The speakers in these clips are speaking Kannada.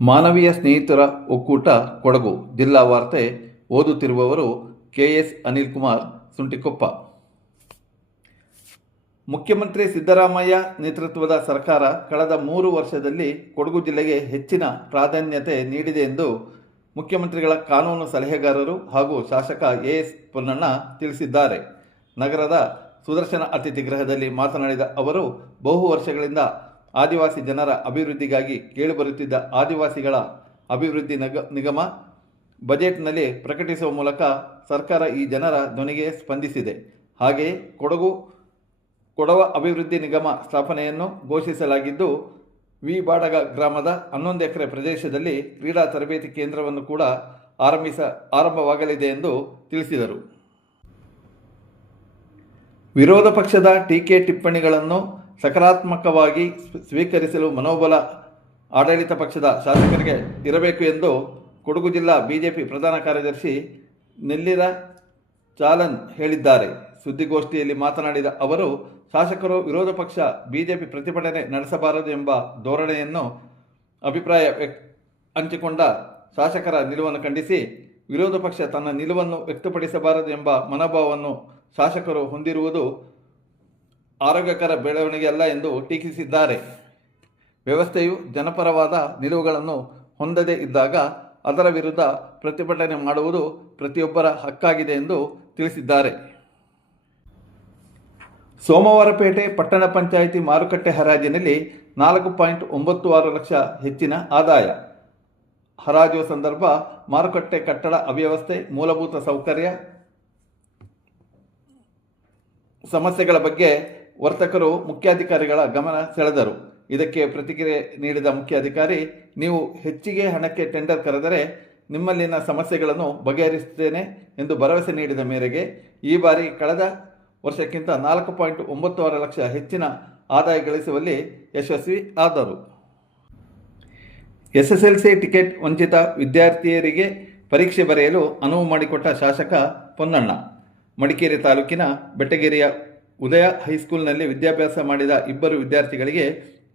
ಮಾನವೀಯ ಸ್ನೇಹಿತರ ಒಕ್ಕೂಟ ಕೊಡಗು ಜಿಲ್ಲಾ ವಾರ್ತೆ ಓದುತ್ತಿರುವವರು ಕೆಎಸ್ ಅನಿಲ್ಕುಮಾರ್ ಸುಂಟಿಕೊಪ್ಪ. ಮುಖ್ಯಮಂತ್ರಿ ಸಿದ್ದರಾಮಯ್ಯ ನೇತೃತ್ವದ ಸರ್ಕಾರ ಕಳೆದ 3 ವರ್ಷದಲ್ಲಿ ಕೊಡಗು ಜಿಲ್ಲೆಗೆ ಹೆಚ್ಚಿನ ಪ್ರಾಧಾನ್ಯತೆ ನೀಡಿದೆ ಎಂದು ಮುಖ್ಯಮಂತ್ರಿಗಳ ಕಾನೂನು ಸಲಹೆಗಾರರು ಹಾಗೂ ಶಾಸಕ ಎಎಸ್ ಪೊನ್ನಣ್ಣ ತಿಳಿಸಿದ್ದಾರೆ. ನಗರದ ಸುದರ್ಶನ ಅತಿಥಿ ಗೃಹದಲ್ಲಿ ಮಾತನಾಡಿದ ಅವರು, ಬಹು ವರ್ಷಗಳಿಂದ ಆದಿವಾಸಿ ಜನರ ಅಭಿವೃದ್ಧಿಗಾಗಿ ಕೇಳಿಬರುತ್ತಿದ್ದ ಆದಿವಾಸಿಗಳ ಅಭಿವೃದ್ಧಿ ನಿಗಮ ಬಜೆಟ್ನಲ್ಲಿ ಪ್ರಕಟಿಸುವ ಮೂಲಕ ಸರ್ಕಾರ ಈ ಜನರ ಧ್ವನಿಗೆ ಸ್ಪಂದಿಸಿದೆ. ಹಾಗೆಯೇ ಕೊಡವ ಅಭಿವೃದ್ಧಿ ನಿಗಮ ಸ್ಥಾಪನೆಯನ್ನು ಘೋಷಿಸಲಾಗಿದ್ದು, ವಿ ಬಾಡಗ ಗ್ರಾಮದ 11 ಎಕರೆ ಪ್ರದೇಶದಲ್ಲಿ ಕ್ರೀಡಾ ತರಬೇತಿ ಕೇಂದ್ರವನ್ನು ಕೂಡ ಆರಂಭವಾಗಲಿದೆ ಎಂದು ತಿಳಿಸಿದರು. ವಿರೋಧ ಪಕ್ಷದ ಟೀಕೆ ಟಿಪ್ಪಣಿಗಳನ್ನು ಸಕಾರಾತ್ಮಕವಾಗಿ ಸ್ವೀಕರಿಸಲು ಮನೋಬಲ ಆಡಳಿತ ಪಕ್ಷದ ಶಾಸಕರಿಗೆ ಇರಬೇಕು ಎಂದು ಕೊಡಗು ಜಿಲ್ಲಾ ಬಿಜೆಪಿ ಪ್ರಧಾನ ಕಾರ್ಯದರ್ಶಿ ನೆಲ್ಲಿರ ಚಾಲನ್ ಹೇಳಿದ್ದಾರೆ. ಸುದ್ದಿಗೋಷ್ಠಿಯಲ್ಲಿ ಮಾತನಾಡಿದ ಅವರು, ಶಾಸಕರು ವಿರೋಧ ಪಕ್ಷ ಬಿಜೆಪಿ ಪ್ರತಿಭಟನೆ ನಡೆಸಬಾರದು ಎಂಬ ಧೋರಣೆಯನ್ನು ಅಭಿಪ್ರಾಯ ಹಂಚಿಕೊಂಡ ಶಾಸಕರ ನಿಲುವನ್ನು ಖಂಡಿಸಿ, ವಿರೋಧ ಪಕ್ಷ ತನ್ನ ನಿಲುವನ್ನು ವ್ಯಕ್ತಪಡಿಸಬಾರದು ಎಂಬ ಮನೋಭಾವವನ್ನು ಶಾಸಕರು ಹೊಂದಿರುವುದು ಆರೋಗ್ಯಕರ ಬೆಳವಣಿಗೆ ಅಲ್ಲ ಎಂದು ಟೀಕಿಸಿದ್ದಾರೆ. ವ್ಯವಸ್ಥೆಯು ಜನಪರವಾದ ನಿಲುವುಗಳನ್ನು ಹೊಂದದೇ ಇದ್ದಾಗ ಅದರ ವಿರುದ್ಧ ಪ್ರತಿಭಟನೆ ಮಾಡುವುದು ಪ್ರತಿಯೊಬ್ಬರ ಹಕ್ಕಾಗಿದೆ ಎಂದು ತಿಳಿಸಿದ್ದಾರೆ. ಸೋಮವಾರಪೇಟೆ ಪಟ್ಟಣ ಪಂಚಾಯಿತಿ ಮಾರುಕಟ್ಟೆ ಹರಾಜಿನಲ್ಲಿ 4.96 ಲಕ್ಷ ಹೆಚ್ಚಿನ ಆದಾಯ. ಹರಾಜು ಸಂದರ್ಭ ಮಾರುಕಟ್ಟೆ ಕಟ್ಟಡ ಅವ್ಯವಸ್ಥೆ, ಮೂಲಭೂತ ಸೌಕರ್ಯ ಸಮಸ್ಯೆಗಳ ಬಗ್ಗೆ ವರ್ತಕರು ಮುಖ್ಯಾಧಿಕಾರಿಗಳ ಗಮನ ಸೆಳೆದರು. ಇದಕ್ಕೆ ಪ್ರತಿಕ್ರಿಯೆ ನೀಡಿದ ಮುಖ್ಯಾಧಿಕಾರಿ, ನೀವು ಹೆಚ್ಚಿಗೆ ಹಣಕ್ಕೆ ಟೆಂಡರ್ ಕರೆದರೆ ನಿಮ್ಮಲ್ಲಿನ ಸಮಸ್ಯೆಗಳನ್ನು ಬಗೆಹರಿಸುತ್ತೇನೆ ಎಂದು ಭರವಸೆ ನೀಡಿದ ಮೇರೆಗೆ ಈ ಬಾರಿ ಕಳೆದ ವರ್ಷಕ್ಕಿಂತ 4.96 ಲಕ್ಷ ಹೆಚ್ಚಿನ ಆದಾಯ ಗಳಿಸುವಲ್ಲಿ ಯಶಸ್ವಿ ಆದರು. SSLC ಟಿಕೆಟ್ ವಂಚಿತ ವಿದ್ಯಾರ್ಥಿಯರಿಗೆ ಪರೀಕ್ಷೆ ಬರೆಯಲು ಅನುವು ಮಾಡಿಕೊಟ್ಟ ಶಾಸಕ ಪೊನ್ನಣ್ಣ. ಮಡಿಕೇರಿ ತಾಲೂಕಿನ ಬೆಟ್ಟಗೆರೆಯ ಉದಯ ಹೈಸ್ಕೂಲ್ನಲ್ಲಿ ವಿದ್ಯಾಭ್ಯಾಸ ಮಾಡಿದ 2 ವಿದ್ಯಾರ್ಥಿಗಳಿಗೆ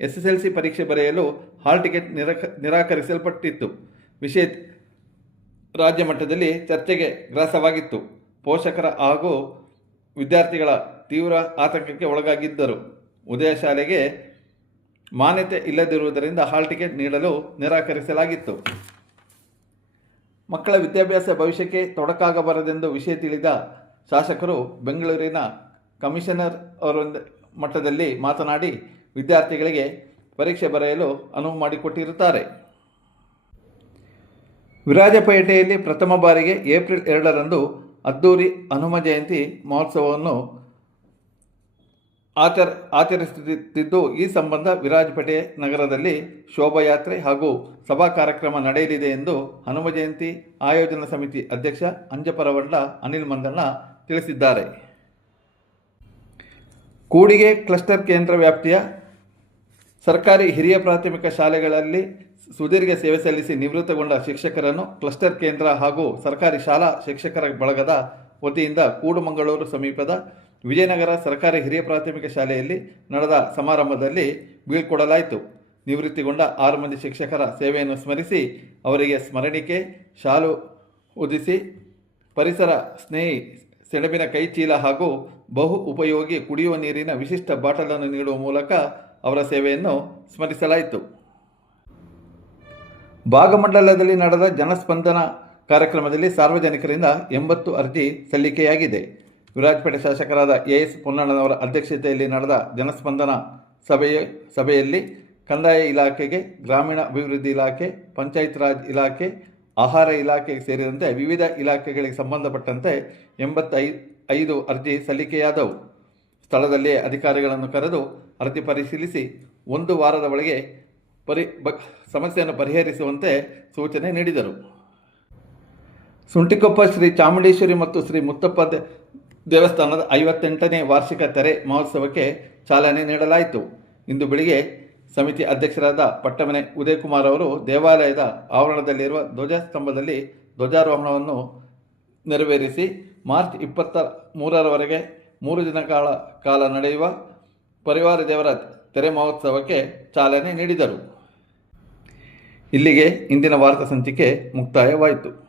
SSLC ಪರೀಕ್ಷೆ ಬರೆಯಲು ಹಾಲ್ ಟಿಕೆಟ್ ನಿರಾಕರಿಸಲ್ಪಟ್ಟಿತ್ತು. ವಿಷಯ ರಾಜ್ಯ ಮಟ್ಟದಲ್ಲಿ ಚರ್ಚೆಗೆ ಗ್ರಾಸವಾಗಿತ್ತು. ಪೋಷಕರ ಹಾಗೂ ವಿದ್ಯಾರ್ಥಿಗಳ ತೀವ್ರ ಆತಂಕಕ್ಕೆ ಒಳಗಾಗಿದ್ದರು. ಉದಯ ಶಾಲೆಗೆ ಮಾನ್ಯತೆ ಇಲ್ಲದಿರುವುದರಿಂದ ಹಾಲ್ ಟಿಕೆಟ್ ನೀಡಲು ನಿರಾಕರಿಸಲಾಗಿತ್ತು. ಮಕ್ಕಳ ವಿದ್ಯಾಭ್ಯಾಸ ಭವಿಷ್ಯಕ್ಕೆ ತೊಡಕಾಗಬಾರದೆಂದು ವಿಷಯ ತಿಳಿದ ಶಾಸಕರು ಬೆಂಗಳೂರಿನ ಕಮಿಷನರ್ ಮಟ್ಟದಲ್ಲಿ ಮಾತನಾಡಿ ವಿದ್ಯಾರ್ಥಿಗಳಿಗೆ ಪರೀಕ್ಷೆ ಬರೆಯಲು ಅನುವು ಮಾಡಿಕೊಟ್ಟಿರುತ್ತಾರೆ. ವಿರಾಜಪೇಟೆಯಲ್ಲಿ ಪ್ರಥಮ ಬಾರಿಗೆ ಏಪ್ರಿಲ್ 2ರಂದು ಅದ್ದೂರಿ ಹನುಮ ಜಯಂತಿ ಮಹೋತ್ಸವವನ್ನು ಆಚರಿಸುತ್ತಿದ್ದು, ಈ ಸಂಬಂಧ ವಿರಾಜಪೇಟೆ ನಗರದಲ್ಲಿ ಶೋಭಾಯಾತ್ರೆ ಹಾಗೂ ಸಭಾ ಕಾರ್ಯಕ್ರಮ ನಡೆಯಲಿದೆ ಎಂದು ಹನುಮ ಜಯಂತಿ ಆಯೋಜನಾ ಸಮಿತಿ ಅಧ್ಯಕ್ಷ ಅಂಜಪರವಂಡ ಅನಿಲ್ ಮಂದಣ್ಣ ತಿಳಿಸಿದ್ದಾರೆ. ಕೂಡಿಗೆ ಕ್ಲಸ್ಟರ್ ಕೇಂದ್ರ ವ್ಯಾಪ್ತಿಯ ಸರ್ಕಾರಿ ಹಿರಿಯ ಪ್ರಾಥಮಿಕ ಶಾಲೆಗಳಲ್ಲಿ ಸುದೀರ್ಘ ಸೇವೆ ಸಲ್ಲಿಸಿ ನಿವೃತ್ತಗೊಂಡ ಶಿಕ್ಷಕರನ್ನು ಕ್ಲಸ್ಟರ್ ಕೇಂದ್ರ ಹಾಗೂ ಸರ್ಕಾರಿ ಶಾಲಾ ಶಿಕ್ಷಕರ ಬಳಗದ ವತಿಯಿಂದ ಕೂಡುಮಂಗಳೂರು ಸಮೀಪದ ವಿಜಯನಗರ ಸರ್ಕಾರಿ ಹಿರಿಯ ಪ್ರಾಥಮಿಕ ಶಾಲೆಯಲ್ಲಿ ನಡೆದ ಸಮಾರಂಭದಲ್ಲಿ ಬೀಳ್ಕೊಡಲಾಯಿತು. ನಿವೃತ್ತಿಗೊಂಡ 6 ಮಂದಿ ಶಿಕ್ಷಕರ ಸೇವೆಯನ್ನು ಸ್ಮರಿಸಿ ಅವರಿಗೆ ಸ್ಮರಣಿಕೆ ಶಾಲು ಹೊದಿಸಿ ಪರಿಸರ ಸ್ನೇಹಿ ಸೆಣಬಿನ ಕೈಚೀಲ ಹಾಗೂ ಬಹು ಉಪಯೋಗಿ ಕುಡಿಯುವ ನೀರಿನ ವಿಶಿಷ್ಟ ಬಾಟಲನ್ನು ನೀಡುವ ಮೂಲಕ ಅವರ ಸೇವೆಯನ್ನು ಸ್ಮರಿಸಲಾಯಿತು. ಭಾಗಮಂಡಲದಲ್ಲಿ ನಡೆದ ಜನಸ್ಪಂದನ ಕಾರ್ಯಕ್ರಮದಲ್ಲಿ ಸಾರ್ವಜನಿಕರಿಂದ 80 ಅರ್ಜಿ ಸಲ್ಲಿಕೆಯಾಗಿದೆ. ವಿರಾಜಪೇಟೆ ಶಾಸಕರಾದ ಎಎಸ್ ಪೊನ್ನಣ್ಣನವರ ಅಧ್ಯಕ್ಷತೆಯಲ್ಲಿ ನಡೆದ ಜನಸ್ಪಂದನ ಸಭೆಯಲ್ಲಿ ಕಂದಾಯ ಇಲಾಖೆಗೆ, ಗ್ರಾಮೀಣ ಅಭಿವೃದ್ಧಿ ಇಲಾಖೆ, ಪಂಚಾಯತ್ ರಾಜ್ ಇಲಾಖೆ, ಆಹಾರ ಇಲಾಖೆಗೆ ಸೇರಿದಂತೆ ವಿವಿಧ ಇಲಾಖೆಗಳಿಗೆ ಸಂಬಂಧಪಟ್ಟಂತೆ 85 ಅರ್ಜಿ ಸಲ್ಲಿಕೆಯಾದವು. ಸ್ಥಳದಲ್ಲೇ ಅಧಿಕಾರಿಗಳನ್ನು ಕರೆದು ಅರ್ಜಿ ಪರಿಶೀಲಿಸಿ 1 ವಾರದ ಒಳಗೆ ಸಮಸ್ಯೆಯನ್ನು ಪರಿಹರಿಸುವಂತೆ ಸೂಚನೆ ನೀಡಿದರು. ಸುಂಟಿಕೊಪ್ಪ ಶ್ರೀ ಚಾಮುಂಡೇಶ್ವರಿ ಮತ್ತು ಶ್ರೀ ಮುತ್ತಪ್ಪ ದೇವಸ್ಥಾನದ 58ನೇ ವಾರ್ಷಿಕ ತೆರೆ ಮಹೋತ್ಸವಕ್ಕೆ ಚಾಲನೆ ನೀಡಲಾಯಿತು. ಇಂದು ಬೆಳಿಗ್ಗೆ ಸಮಿತಿ ಅಧ್ಯಕ್ಷರಾದ ಪಟ್ಟಮನೆ ಉದಯಕುಮಾರ್ ಅವರು ದೇವಾಲಯದ ಆವರಣದಲ್ಲಿರುವ ಧ್ವಜಸ್ತಂಭದಲ್ಲಿ ಧ್ವಜಾರೋಹಣವನ್ನು ನೆರವೇರಿಸಿ ಮಾರ್ಚ್ 23ರವರೆಗೆ 3 ದಿನಗಳ ಕಾಲ ನಡೆಯುವ ಪರಿವಾರ ದೇವರ ತೆರೆ ಮಹೋತ್ಸವಕ್ಕೆ ಚಾಲನೆ ನೀಡಿದರು. ಇಲ್ಲಿಗೆ ಇಂದಿನ ವಾರ್ತಾ ಸಂಚಿಕೆ ಮುಕ್ತಾಯವಾಯಿತು.